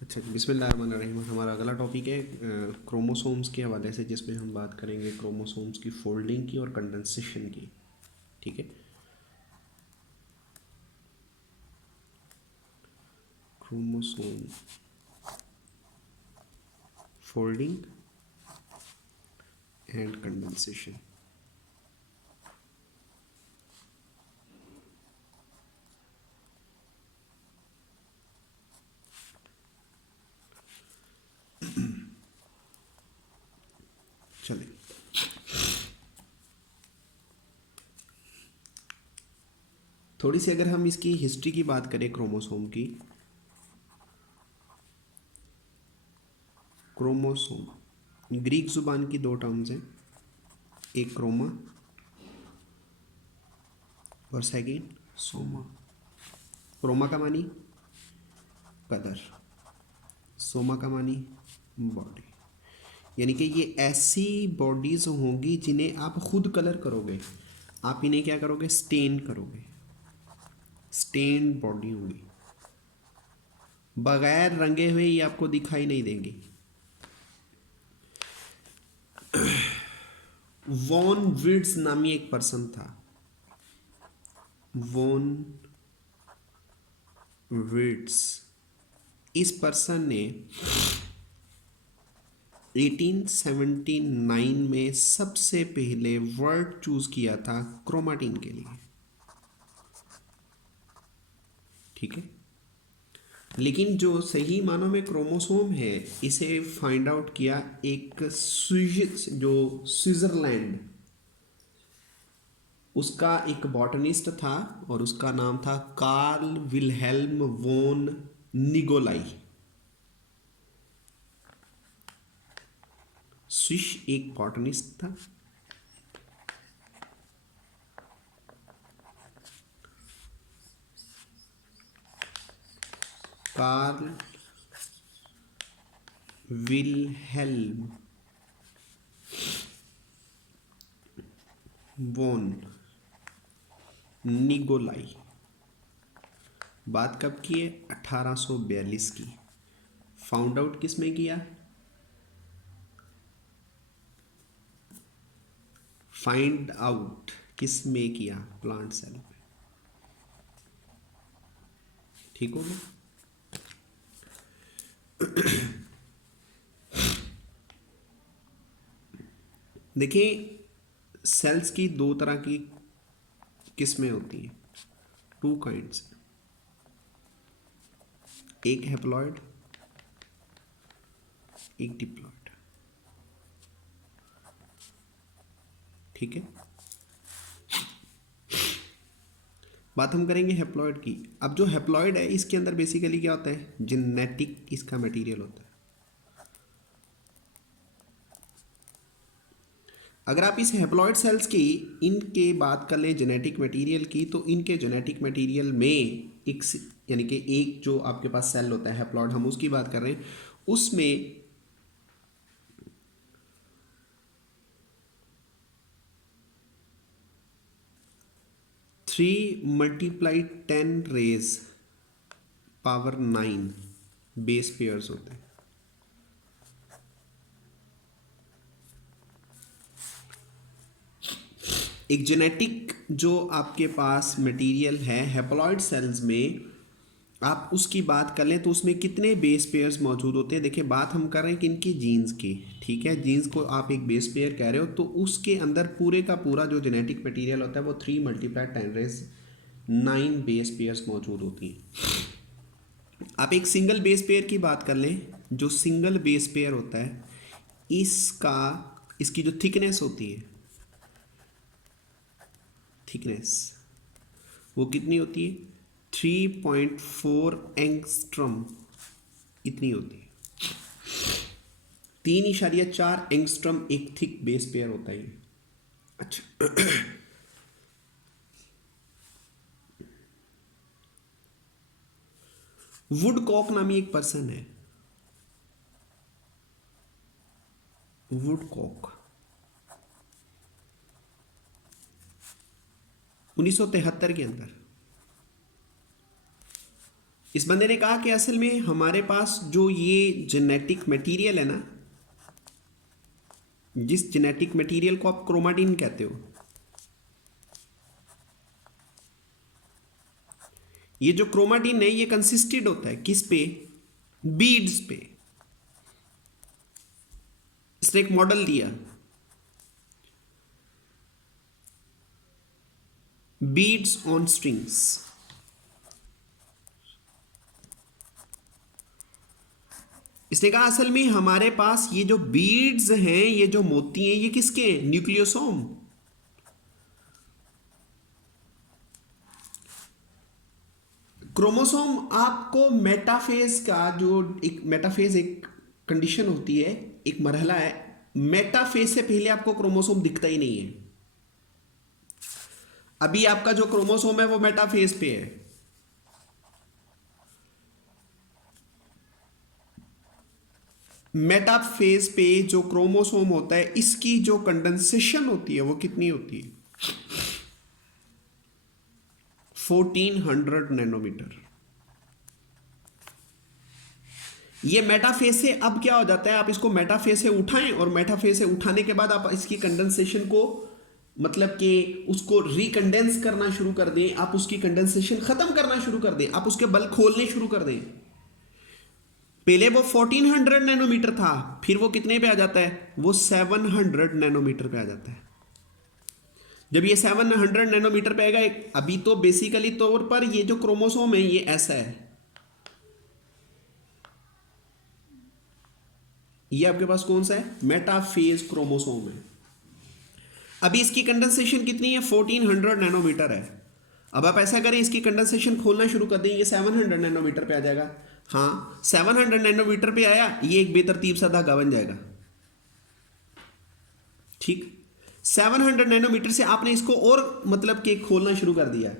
अच्छा जी, बिस्मिल्लाहिर्रहमानिर्रहीम। हमारा अगला टॉपिक है क्रोमोसोम्स के हवाले से, जिसमें हम बात करेंगे क्रोमोसोम्स की फोल्डिंग की और कंडेंसेशन की। ठीक है। Chromosome folding and condensation. चलिए, थोड़ी सी अगर हम इसकी हिस्ट्री की बात करें क्रोमोसोम की। क्रोमोसोम ग्रीक ज़ुबान की दो टर्म्स हैं, एक क्रोमा और सेकेंड सोमा। क्रोमा का मानी कलर, सोमा का मानी बॉडी। यानी कि ये ऐसी बॉडीज होंगी जिन्हें आप खुद कलर करोगे, आप इन्हें क्या करोगे, स्टेन करोगे। स्टेन बॉडी होंगी, बगैर रंगे हुए ये आपको दिखाई नहीं देंगी। वॉन विड्स नामी एक पर्सन था। वॉन विड्स, इस पर्सन ने 1879 में सबसे पहले वर्ड चूज किया था क्रोमाटिन के लिए। ठीक है। लेकिन जो सही मानों में क्रोमोसोम है, इसे फाइंड आउट किया एक स्विट्जरलैंड, उसका एक बॉटनिस्ट था और उसका नाम था कार्ल विल्हेल्म वोन निगोलाई। स्विश एक बॉटनिस्ट था। कार्ल विल्हेल्म वोन निगोलाई। बात कब की है, 1842 की। फाउंड आउट किस में किया, फाइंड आउट किस में किया, प्लांट सेल में। ठीक हो गया। देखिए, सेल्स की दो तरह की किस्में होती हैं, टू काइंड्स। एक हैप्लॉइड, एक डिप्लॉइड। ठीक है। बात हम करेंगे हैप्लॉइड की। अब जो हैप्लॉइड है, इसके अंदर बेसिकली क्या होता है, जेनेटिक इसका मटेरियल होता है। अगर आप इस हैप्लॉइड सेल्स की इनके बात कर लें जेनेटिक मटेरियल की, तो इनके जेनेटिक मटेरियल में एक यानी कि एक जो आपके पास सेल होता है हैप्लॉइड, हम उसकी बात कर रहे हैं, उसमें 3 × 10⁻⁹ बेस पेयर्स होते हैं। एक जेनेटिक जो आपके पास मटेरियल है हैप्लॉइड सेल्स में, आप उसकी बात कर लें तो उसमें कितने बेस पेयर्स मौजूद होते हैं। देखिए, बात हम कर रहे हैं कि इनकी जीन्स की। ठीक है, जीन्स को आप एक बेस पेयर कह रहे हो, तो उसके अंदर पूरे का पूरा जो जेनेटिक मटेरियल होता है वो 3 × 10⁹ बेस पेयर्स मौजूद होती हैं। आप एक सिंगल बेस पेयर की बात कर लें, जो सिंगल बेस पेयर होता है, इसका इसकी जो थिकनेस होती है, थिकनेस वो कितनी होती है, 3.4 इतनी होती है। 3.4 एक थिक बेस पेयर होता है। अच्छा, वुडकॉक नामी एक पर्सन है। वुडकॉक 1973 के अंदर इस बंदे ने कहा कि असल में हमारे पास जो ये जेनेटिक मटेरियल है ना, जिस जेनेटिक मटेरियल को आप क्रोमाटिन कहते हो, ये जो क्रोमाटिन है ये कंसिस्टेड होता है किस पे? बीड्स पे। इसने एक मॉडल दिया, बीड्स ऑन स्ट्रिंग्स। इसने कहा असल में हमारे पास ये जो बीड्स हैं, ये जो मोती हैं, ये किसके हैं? न्यूक्लियोसोम। क्रोमोसोम आपको मेटाफेज का जो एक मेटाफेज एक कंडीशन होती है, एक मरहला है, मेटाफेज से पहले आपको क्रोमोसोम दिखता ही नहीं है। अभी आपका जो क्रोमोसोम है वो मेटाफेज पे है। मेटाफेज पे जो क्रोमोसोम होता है, इसकी जो कंडेंसेशन होती है वो कितनी होती है? 1400 नैनोमीटर। ये मेटाफेज से अब क्या हो जाता है, आप इसको मेटाफेज से उठाएं और मेटाफेज से उठाने के बाद आप इसकी कंडेंसेशन को मतलब कि उसको रिकंडेंस करना शुरू कर दें, आप उसकी कंडेंसेशन खत्म करना शुरू कर दें, आप उसके बल खोलने शुरू कर दें। पहले वो 1400 नैनोमीटर था, फिर वो कितने पे आ जाता है? वो 700 नैनोमीटर पे आ जाता है। जब ये 700 नैनोमीटर पे आएगा, अभी तो बेसिकली तौर पर ये जो क्रोमोसोम है ये ऐसा है, ये आपके पास कौन सा है? मेटाफेज क्रोमोसोम है। अभी इसकी कंडेंसेशन कितनी है? 1400 नैनोमीटर है। अब आप ऐसा करें, इसकी कंडेंसेशन खोलना शुरू कर दें, ये 700 नैनोमीटर पे आ जाएगा। हाँ, 700 नैनोमीटर पे आया, ये एक बेतरतीब सा धागा बन जाएगा। ठीक, 700 नैनोमीटर से आपने इसको और मतलब कि खोलना शुरू कर दिया।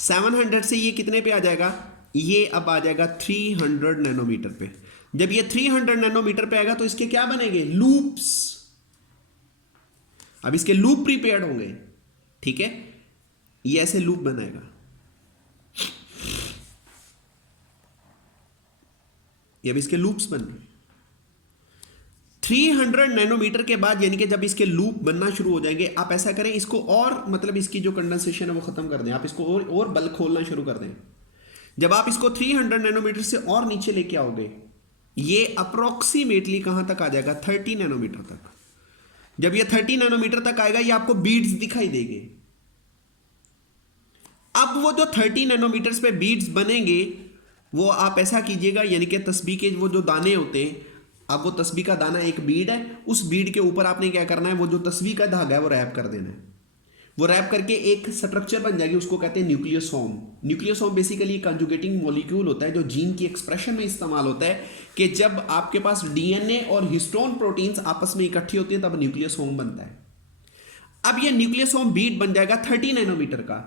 700 से ये कितने पे आ जाएगा? ये अब आ जाएगा 300 नैनोमीटर पे। जब ये 300 नैनोमीटर पे आएगा तो इसके क्या बनेंगे? लूप्स। अब इसके लूप प्रीपेयर्ड होंगे, ठीक है, ये ऐसे लूप बनाएगा। ये अब इसके लूप्स बन रहे। 300 नैनोमीटर के बाद, यानी कि जब इसके लूप बनना शुरू हो जाएंगे, आप ऐसा करें, इसको और मतलब इसकी जो कंडेंसेशन है वो खत्म कर दें, आप इसको और बल खोलना शुरू कर दें। जब आप इसको 300 नैनोमीटर से और नीचे लेके आओगे, ये अप्रोक्सीमेटली कहां तक आ जाएगा? 30 नैनोमीटर तक। जब ये 30 नैनोमीटर तक आएगा, ये आपको बीड्स दिखाई देंगे। अब वो जो 30 नैनोमीटर पे बीड्स बनेंगे, वो आप ऐसा कीजिएगा, यानी कि तस्बीह के वो जो दाने होते हैं, अब वो तस्बीह का दाना एक बीड है, उस बीड के ऊपर आपने क्या करना है? वो जो तस्बीह का धागा है वो रैप कर देना है। वो रैप करके एक स्ट्रक्चर बन जाएगी, उसको कहते हैं न्यूक्लियोसोम। न्यूक्लियोसोम बेसिकली कंजुगेटिंग मॉलिक्यूल होता है जो जीन की एक्सप्रेशन में इस्तेमाल होता है, कि जब आपके पास डीएनए और हिस्टोन प्रोटीन्स आपस में इकट्ठी होती हैं तब न्यूक्लियोसोम बनता है। अब ये न्यूक्लियोसोम बीड बन जाएगा 30 नैनोमीटर का।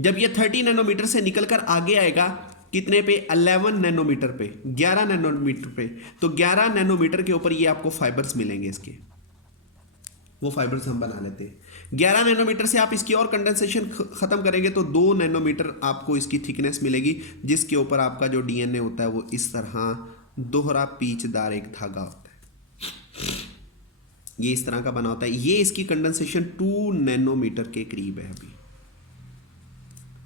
जब ये 30 नैनोमीटर से निकलकर आगे आएगा कितने पे? 11 नैनोमीटर पे, 11 नैनोमीटर पे। तो 11 नैनोमीटर के ऊपर ये आपको फाइबर्स मिलेंगे इसके, वो फाइबर्स हम बना लेते हैं। 11 नैनोमीटर से आप इसकी और कंडेंसेशन खत्म करेंगे तो 2 नैनोमीटर आपको इसकी थिकनेस मिलेगी, जिसके ऊपर आपका जो डीएनए होता है वो इस तरह दोहरा पीचदार एक धागा होता है, ये इस तरह का बना होता है। ये इसकी कंडेंसेशन 2 नैनोमीटर के करीब है अभी।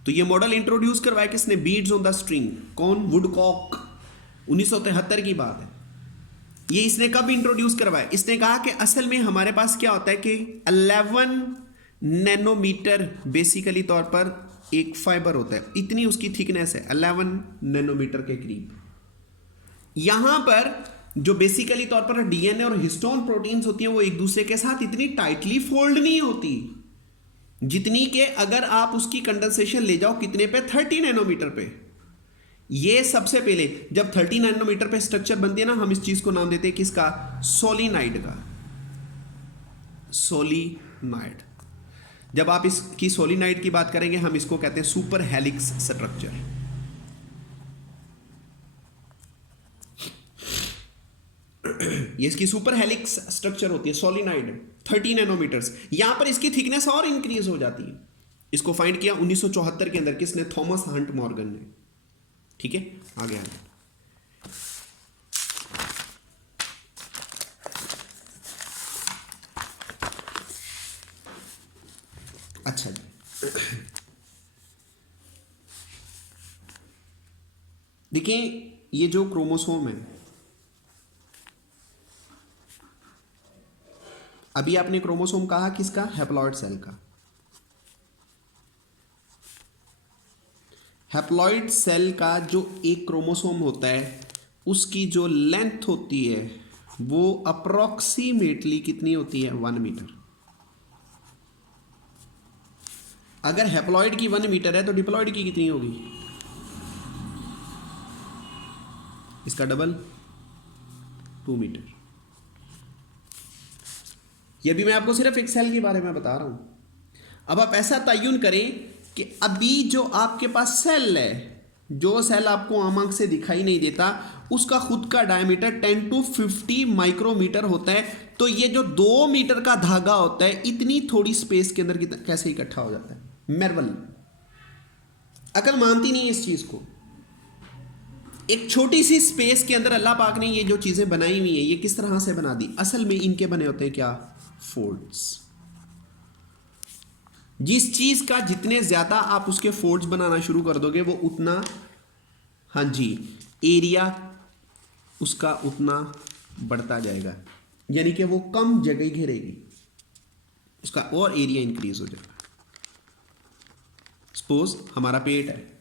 तो ये मॉडल इंट्रोड्यूस करवाया किसने? Beads on the string. कौन? वुडकॉक। 1973 की बात है। ये इसने कब इंट्रोड्यूस करवाया? इसने कहा कि असल में हमारे पास क्या होता है कि 11 नैनोमीटर बेसिकली तौर पर एक फाइबर होता है, इतनी उसकी थिकनेस है, 11 नैनोमीटर के करीब। यहां पर जो बेसिकली तौर पर डीएनए और हिस्टोन प्रोटीन्स होती हैं वो एक दूसरे के साथ इतनी टाइटली फोल्ड नहीं होती, जितनी के अगर आप उसकी कंडेंसेशन ले जाओ कितने पे? 30 नैनोमीटर पे। ये सबसे पहले जब 30 नैनोमीटर पे स्ट्रक्चर बनती है ना, हम इस चीज को नाम देते हैं किसका? सोलिनाइड का। सोलिनाइड। जब आप इसकी सोलिनाइड की बात करेंगे, हम इसको कहते हैं सुपर हेलिक्स स्ट्रक्चर। ये इसकी सुपर हेलिक्स स्ट्रक्चर होती है, सोलिनाइड, 30 नैनोमीटर्स। यहां पर इसकी थिकनेस और इंक्रीज हो जाती है। इसको फाइंड किया 1974 के अंदर, किसने? थॉमस हंट मॉर्गन ने। ठीक है, आगे आगे। अच्छा जी, देखिए ये जो क्रोमोसोम है, अभी आपने क्रोमोसोम कहा किसका? हैप्लॉइड सेल का। हैप्लॉइड सेल का जो एक क्रोमोसोम होता है उसकी जो लेंथ होती है वो अप्रोक्सीमेटली कितनी होती है? 1 मीटर। अगर हैप्लॉइड की 1 मीटर है तो डिप्लॉइड की कितनी होगी? इसका डबल, 2 मीटर। ये भी मैं आपको सिर्फ एक सेल के बारे में बता रहा हूं। अब आप ऐसा तयन करें कि अभी जो आपके पास सेल है, जो सेल आपको आम आंख से दिखाई नहीं देता, उसका खुद का डायमीटर 10 to 50 माइक्रोमीटर होता है। तो ये जो 2 मीटर का धागा होता है, इतनी थोड़ी स्पेस के अंदर कैसे इकट्ठा हो जाता है? मेरवल अकल मानती नहीं है इस चीज को। एक छोटी सी स्पेस के अंदर अल्लाह पाक ने ये जो चीजें बनाई हुई हैं, ये किस तरह से बना दी? असल में इनके बने होते हैं क्या? फोल्ड्स। जिस चीज का जितने ज्यादा आप उसके फोल्ड्स बनाना शुरू कर दोगे वो उतना, हाँ जी, एरिया उसका उतना बढ़ता जाएगा, यानी कि वो कम जगह घेरेगी, उसका और एरिया इंक्रीज हो जाएगा। सपोज हमारा पेट है,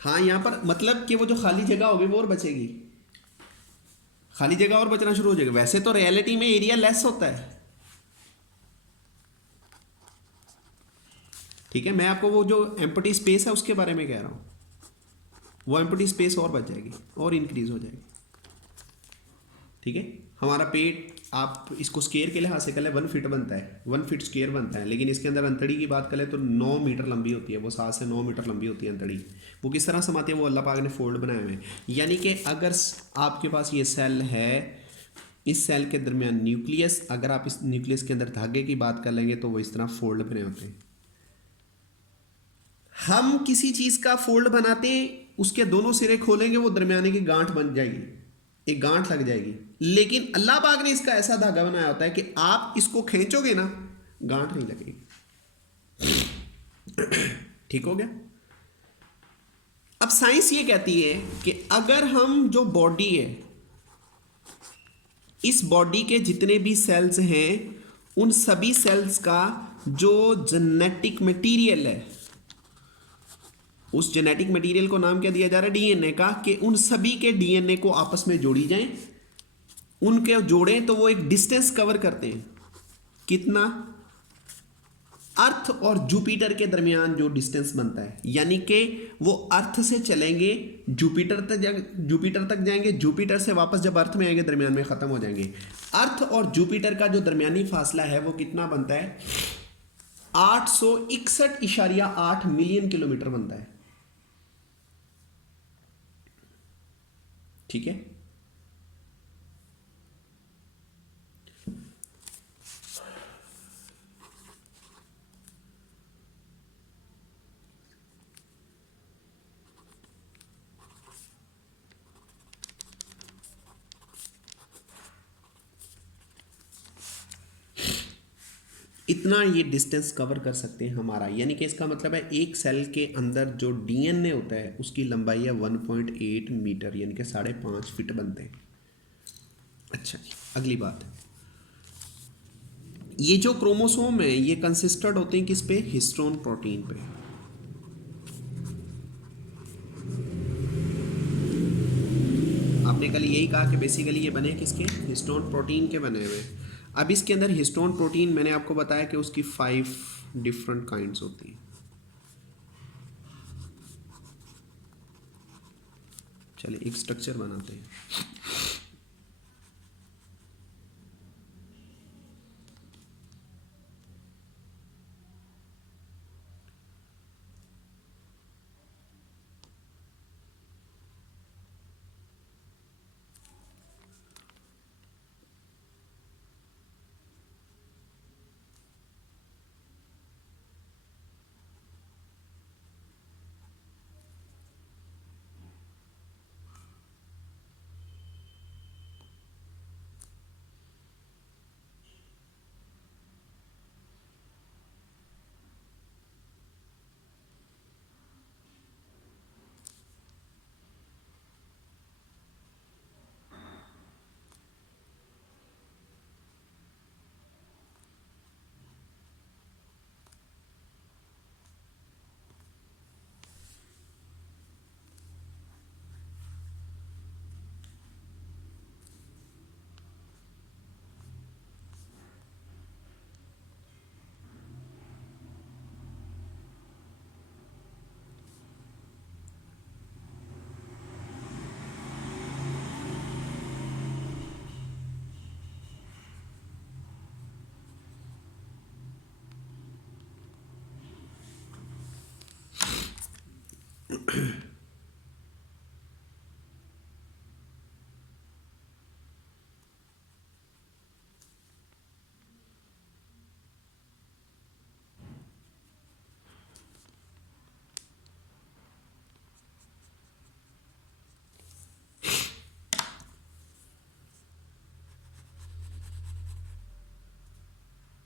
हाँ, यहां पर मतलब कि वो जो खाली जगह होगी वो और बचेगी, खाली जगह और बचना शुरू हो जाएगा। वैसे तो रियलिटी में एरिया लेस होता है, ठीक है, मैं आपको वो जो एम्प्टी स्पेस है उसके बारे में कह रहा हूं, वो एम्प्टी स्पेस और बच जाएगी और इंक्रीज हो जाएगी। ठीक है, हमारा पेट आप इसको स्केयर के लिहाज से करें 1 फीट बनता है, 1 फीट स्केयर बनता है, लेकिन इसके अंदर अंतड़ी की बात करें तो 9 मीटर लंबी होती है, वो 7 से 9 मीटर लंबी होती है अंतड़ी। वो किस तरह समाती है? वो अल्लाह पाक ने फोल्ड बनाए हुए हैं। यानी कि अगर आपके पास ये सेल है, इस सेल के दरमियान न्यूक्लियस, अगर आप इस न्यूक्लियस के अंदर धागे की बात कर लेंगे तो वो इस तरह फोल्ड बने होते हैं। हम किसी चीज का फोल्ड बनाते हैं, उसके दोनों सिरे खोलेंगे, वो दरमियाने की गांठ बन जाएगी, एक गांठ लग जाएगी। लेकिन अल्लाह पाक ने इसका ऐसा धागा बनाया होता है कि आप इसको खींचोगे ना, गांठ नहीं लगेगी। ठीक हो गया? अब साइंस ये कहती है कि अगर हम जो बॉडी है, इस बॉडी के जितने भी सेल्स हैं, उन सभी सेल्स का जो जेनेटिक मटेरियल है, उस जेनेटिक मटेरियल को नाम क्या दिया जा रहा है? डीएनए का। कि उन सभी के डीएनए को आपस में जोड़ी जाएं, उनके जोड़ें तो वो एक डिस्टेंस कवर करते हैं। कितना? अर्थ और जुपिटर के दरमियान जो डिस्टेंस बनता है, यानी कि वो अर्थ से चलेंगे जुपिटर तक जाएंगे, जुपिटर से वापस जब अर्थ में आएंगे दरमियान में खत्म हो जाएंगे। अर्थ और जुपिटर का जो दरमियानी फासला है वो कितना बनता है? 861.8 मिलियन किलोमीटर बनता है। ठीक है, इतना ये डिस्टेंस कवर कर सकते हैं हमारा। यानी कि इसका मतलब है एक सेल के अंदर जो डीएनए होता है उसकी लंबाई है 1.8 मीटर, यानी कि 5.5 फीट बनते हैं। अच्छा जी, अगली बात, ये जो क्रोमोसोम है ये कंसिस्टेड होते हैं किस पे? हिस्टोन प्रोटीन पे। आपने कल यही कहा कि बेसिकली ये बने किसके? हिस्टोन प्रोटीन के बने हुए। अब इसके अंदर हिस्टोन प्रोटीन मैंने आपको बताया कि उसकी 5 डिफरेंट काइंड्स होती हैं। चलिए एक स्ट्रक्चर बनाते हैं।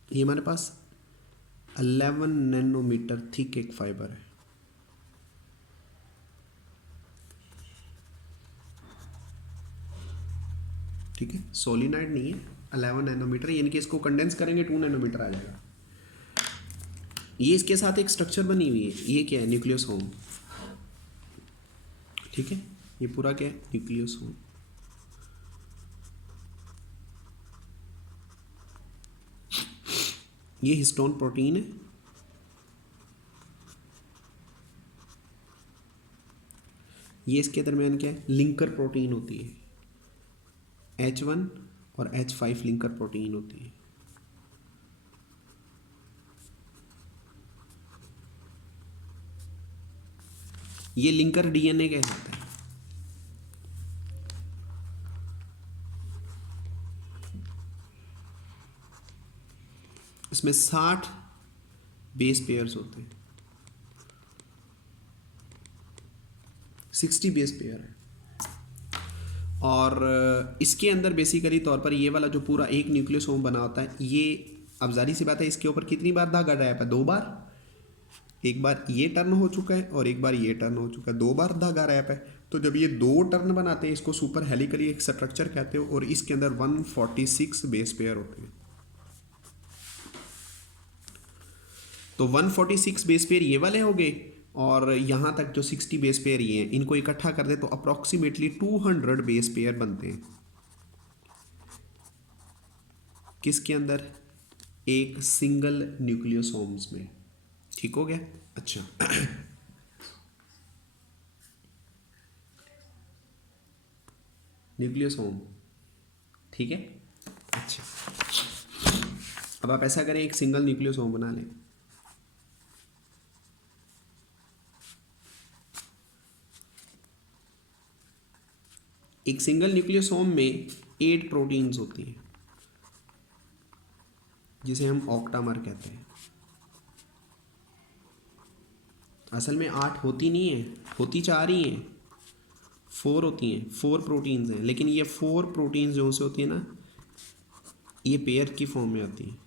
ये हमारे पास 11 नैनोमीटर थिक एक फाइबर है। ठीक है, सोलिनाइड नहीं है, 11 नैनोमीटर, यानी कि इसको कंडेंस करेंगे 2 नैनोमीटर आ जाएगा। ये इसके साथ एक स्ट्रक्चर बनी हुई है, ये क्या है, न्यूक्लियोसोम। ठीक है, ये पूरा क्या है, न्यूक्लियोसोम। ये हिस्टोन प्रोटीन है, ये इसके दरमियान क्या है, लिंकर प्रोटीन होती है, H1 और H5 लिंकर प्रोटीन होती है। ये लिंकर डीएनए कहलाता है। इसमें 60 बेस पेयर्स होते हैं, 60 बेस पेयर है। और इसके अंदर बेसिकली तौर पर ये वाला जो पूरा एक न्यूक्लियोसोम बना होता है, ये अब जारी सी बात है, इसके ऊपर कितनी बार धागा रैप है, 2 बार। एक बार ये टर्न हो चुका है और एक बार ये टर्न हो चुका है, 2 बार धागा रैप है। तो जब ये 2 टर्न बनाते हैं, इसको सुपर हेलिकली एक स्ट्रक्चर कहते हो, और इसके अंदर 146 बेस पेयर होते हैं। तो 146 बेस पेयर ये वाले हो गए, और यहाँ तक जो 60 बेस पेयर ये हैं, इनको इकट्ठा कर दे तो अप्रॉक्सीमेटली 200 बेस पेयर बनते हैं। किसके अंदर, एक सिंगल न्यूक्लियोसोम्स में। ठीक हो गया। अच्छा न्यूक्लियोसोम, ठीक है। अच्छा, अब आप ऐसा करें, एक सिंगल न्यूक्लियोसोम बना लें। एक सिंगल न्यूक्लियोसोम में 8 प्रोटीन्स होती हैं, जिसे हम ऑक्टामर कहते हैं। असल में 8 होती नहीं है, होती 4 ही हैं, 4 होती हैं, 4 प्रोटीन्स हैं, लेकिन ये 4 प्रोटीन्स जो से होती है ना, ये पेयर की फॉर्म में आती हैं,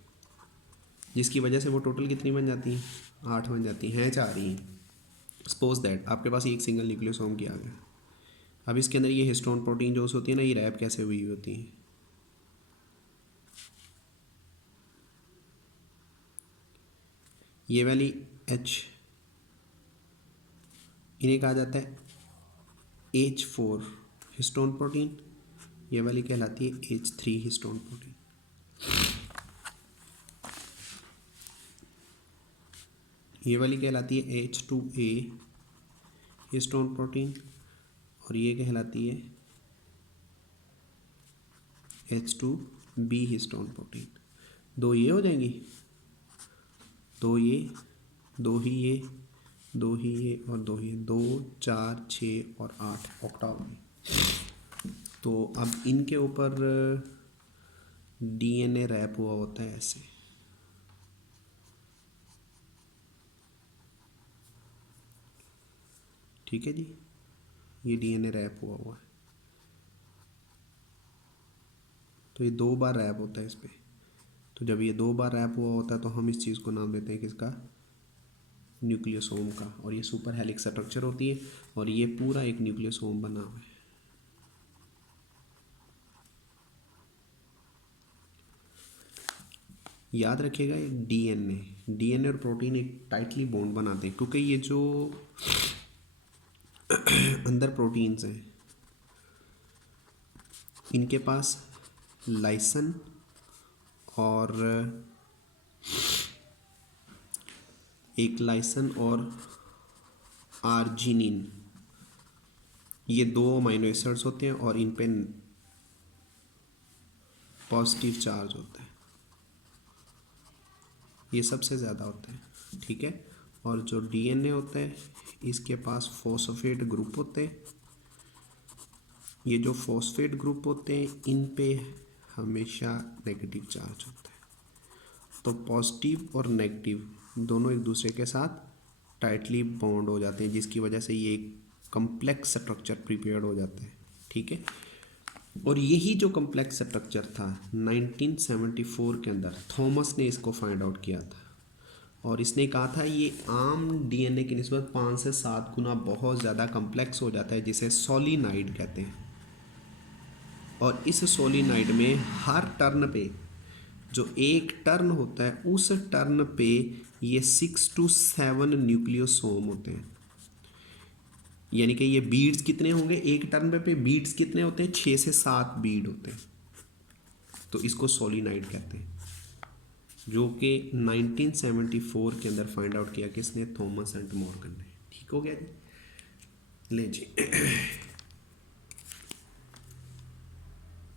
जिसकी वजह से वो टोटल कितनी बन जाती हैं, 8 बन जाती हैं, 4 ही हैं। सपोज दैट आपके पास एक सिंगल न्यूक्लियोसोम की आ गया। अब इसके अंदर ये हिस्टोन प्रोटीन जो होती है ना, ये रैप कैसे हुई होती है। ये वाली H, इन्हें कहा जाता है H4 हिस्टोन प्रोटीन, ये वाली कहलाती है H3 हिस्टोन प्रोटीन। ये वाली कहलाती है H2A हिस्टोन प्रोटीन, और ये कहलाती है H2B हिस्टोन प्रोटीन। 2 ये हो जाएंगी, 2 ये, 2 ही ये, 2 ही ये, और 2 ही, 2 4 6 और 8 ऑक्टाव। तो अब इनके ऊपर डीएनए रैप हुआ होता है ऐसे। ठीक है जी, ये डीएनए रैप हुआ है, तो ये 2 बार रैप होता है इस पर। तो जब ये 2 बार रैप हुआ होता है, तो हम इस चीज़ को नाम देते हैं किसका, न्यूक्लियोसोम का। और ये सुपर हेलिक्स स्ट्रक्चर होती है, और ये पूरा एक न्यूक्लियोसोम बना हुआ है। याद रखिएगा, डीएनए और प्रोटीन एक टाइटली बॉन्ड बनाते हैं, क्योंकि ये जो अंदर प्रोटीन्स हैं, इनके पास लाइसन और आर्जिनिन, ये 2 अमीनो एसिड्स होते हैं, और इन पे पॉजिटिव चार्ज होता है, ये सबसे ज़्यादा होता है। ठीक है, और जो डीएनए होता है इसके पास फॉस्फेट ग्रुप होते हैं। ये जो फॉस्फेट ग्रुप होते हैं इन पे हमेशा नेगेटिव चार्ज होता है। तो पॉजिटिव और नेगेटिव दोनों एक दूसरे के साथ टाइटली बॉन्ड हो जाते हैं, जिसकी वजह से ये एक कम्प्लेक्स स्ट्रक्चर प्रिपेयर हो जाता है। ठीक है, और यही जो कम्प्लेक्स स्ट्रक्चर था 1974 के अंदर थॉमस ने इसको फाइंड आउट किया था, और इसने कहा था ये आम डीएनए की निस्बत 5 से 7 गुना बहुत ज़्यादा कम्प्लेक्स हो जाता है, जिसे सोलिनाइड कहते हैं। और इस सोलिनाइड में हर टर्न पे जो एक टर्न होता है उस टर्न पे ये 6 to 7 न्यूक्लियोसोम होते हैं। यानी कि ये बीड्स कितने होंगे एक टर्न पे बीड्स कितने होते हैं, 6 से 7 बीड होते हैं। तो इसको सोलिनाइड कहते हैं, जो कि 1974 के अंदर फाइंड आउट किया किसने, थॉमस एंड मॉर्गन ने। ठीक हो गया जी, ले जी।